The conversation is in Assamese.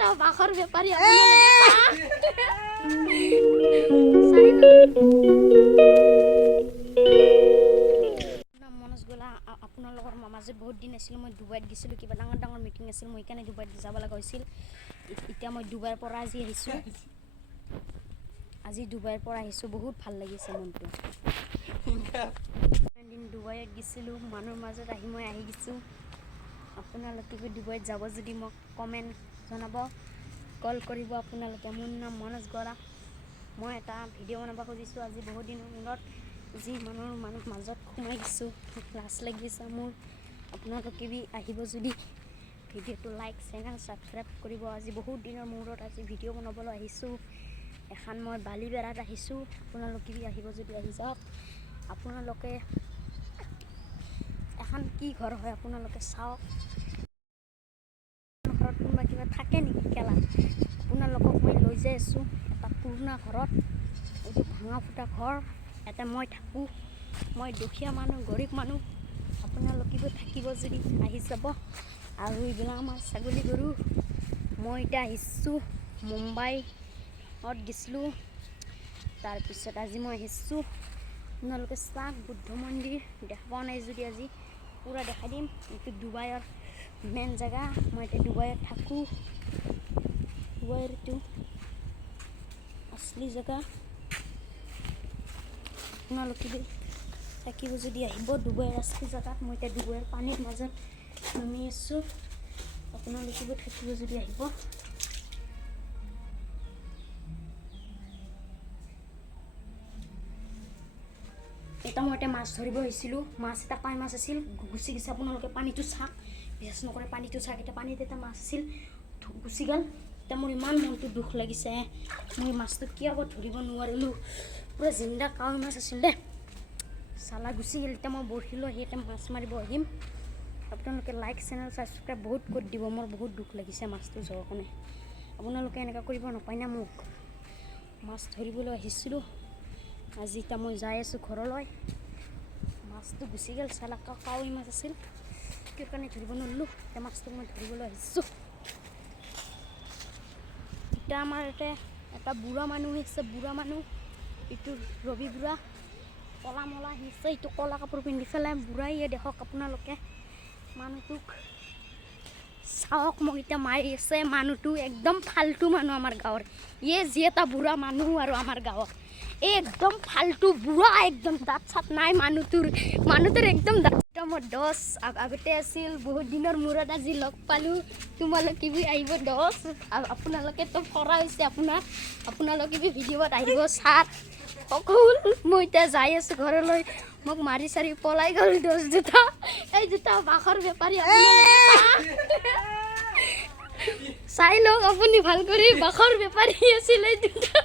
দুটা বাখৰ বেপাৰী মনোজ গোলা আপোনালোকৰ মাজত বহুত দিন আছিল মই ডুবাইত গৈছিলোঁ কিবা ডাঙৰ ডাঙৰ মিটিং আছিল মই সেইকাৰণে ডুবাইত যাব লগা হৈছিল এতিয়া মই ডুবাইৰ পৰা আজি ডুবাইৰ পৰা আহিছোঁ বহুত ভাল লাগিছে মনটো এদিন ডুবাইত গৈছিলোঁ মানুহৰ মাজত মই আহি গৈছোঁ আপোনালোকে ডুবাইত যাব যদি মোক কমেণ্ট জনাব কল কৰিব আপোনালোকে মোৰ নাম মনোজ গৰা মই এটা ভিডিঅ' বনাব খুজিছোঁ আজি বহুত দিনৰ মূৰত যি মানুহৰ মাজত সোমাই গৈছোঁ লাজ লাগিছে মোৰ আপোনালোকে আহিব যদি ভিডিঅ'টো লাইক চেনেল ছাবস্ক্ৰাইব কৰিব আজি বহুত দিনৰ মূৰত আজি ভিডিঅ' বনাবলৈ আহিছোঁ এখন মই বালিবেৰাত আহিছোঁ আপোনালোকে আহিব যদি আহি যাওক আপোনালোকে এখন কি ঘৰ হয় আপোনালোকে চাওক ঘৰত কোনোবা কিবা থাকে নেকি কেলা আপোনালোকক মই লৈ যাই আছোঁ এটা পুৰণা ঘৰত এইটো ভাঙা ফুটা ঘৰ ইয়াতে মই থাকোঁ মই দুখীয়া মানুহ গৰীব মানুহ আপোনালোকে থাকিব যদি আহি যাব আৰু এইবিলাক আমাৰ ছাগলী গৰু মই এতিয়া আহিছোঁ মুম্বাইত গৈছিলোঁ তাৰপিছত আজি মই আহিছোঁ আপোনালোকে চাওক বুদ্ধ মন্দিৰ দেখা পোৱা নাই যদি আজি পুৰা দেখাই দিম এইটো ডুবাইৰ মেইন জেগা মই এতিয়া ডুবাইত থাকোঁ ডুবাইৰ এইটো আচলি জেগা আপোনালোকে থাকিব যদি আহিব ডুবাইৰ আচলি জেগাত মই এতিয়া ডুবাইৰ পানীৰ মাজত নামি আছোঁ আপোনালোকে থাকিব যদি আহিব এটা মই মাছ ধৰিব আহিছিলোঁ মাছ এটা কাই মাছ আছিল গুচি গৈছে আপোনালোকে পানীটো চাওক বিশ্বাস নকৰে পানীটো চাওক এতিয়া পানীত এটা মাছ আছিল গুচি গ'ল এতিয়া মোৰ ইমান মনটো দুখ লাগিছে মই মাছটো কিয় ধৰিব নোৱাৰিলোঁ পুৰা জিন্দা কাৱৈ মাছ আছিল দেই চালা গুচি গ'ল এতিয়া মই বৰশী লৈ আহি এতিয়া মাছ মাৰিব আহিম আপোনালোকে লাইক চেনেল ছাবস্ক্ৰাইব বহুত কৰি দিব মোৰ বহুত দুখ লাগিছে মাছটো যোৱাৰ কাৰণে আপোনালোকে এনেকুৱা কৰিব নাপায় না মোক মাছ ধৰিবলৈ আহিছিলোঁ আজি এতিয়া মই যাই আছোঁ ঘৰলৈ মাছটো গুচি গ'ল চালা কাৱৈ মাছ আছিল কিয় কাৰণে ধৰিব নোৱাৰিলোঁ এতিয়া মাছটো মই ধৰিবলৈ আহিছোঁ এতিয়া আমাৰ এটা বুঢ়া মানুহ আহিছে বুঢ়া মানুহ এইটো ৰবি বুঢ়া কলা মলা আহিছে এইটো কলা কাপোৰ পিন্ধি পেলাই বুঢ়াই দেখক আপোনালোকে মানুহটোক চাওক মোক এতিয়া মাৰি আছে মানুহটো একদম ফাল্টু মানুহ আমাৰ গাঁৱৰ যি এটা বুঢ়া মানুহ আৰু আমাৰ গাঁৱৰ একদম ফাল্টু বুঢ়া একদম দাঁত চাত নাই মানুহটোৰ একদম মোৰ দছ আগতে আছিল বহুত দিনৰ মূৰত আজি লগ পালোঁ তোমালোকে আহিব দছ আপোনালোকে তো কৰা হৈছে আপোনালোকে ভিডিঅ'ত আহিব ছাৰ সকল মই এতিয়া যাই আছোঁ ঘৰলৈ মোক মাৰি চাৰি পলাই গ'ল দছ দুটা এই দুটা বাখৰ বেপাৰী চাই লওক আপুনি ভাল কৰি বাখৰ বেপাৰী আছিল এই দুটা